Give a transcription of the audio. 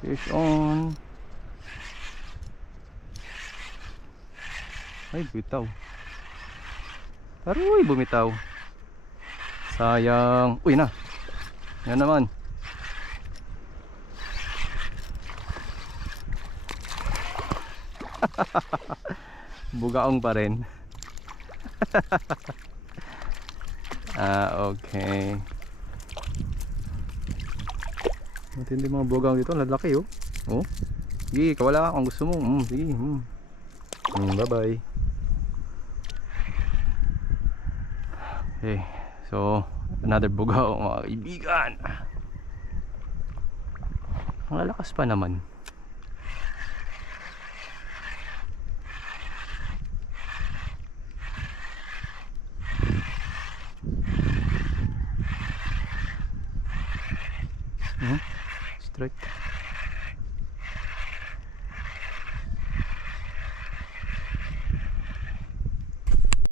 Fish on. Ay, bumitaw. Aroy, bumitaw. Sayang. Uy na. Yan naman. Bugaong pa rin. Okay. Matindi mga bugaong dito, lalaki oh. Oh. Sige, kawala ka kung gusto mo. Sige. Bye-bye. Okay. So, another bugaong mga kaibigan. Ang lalakas pa naman.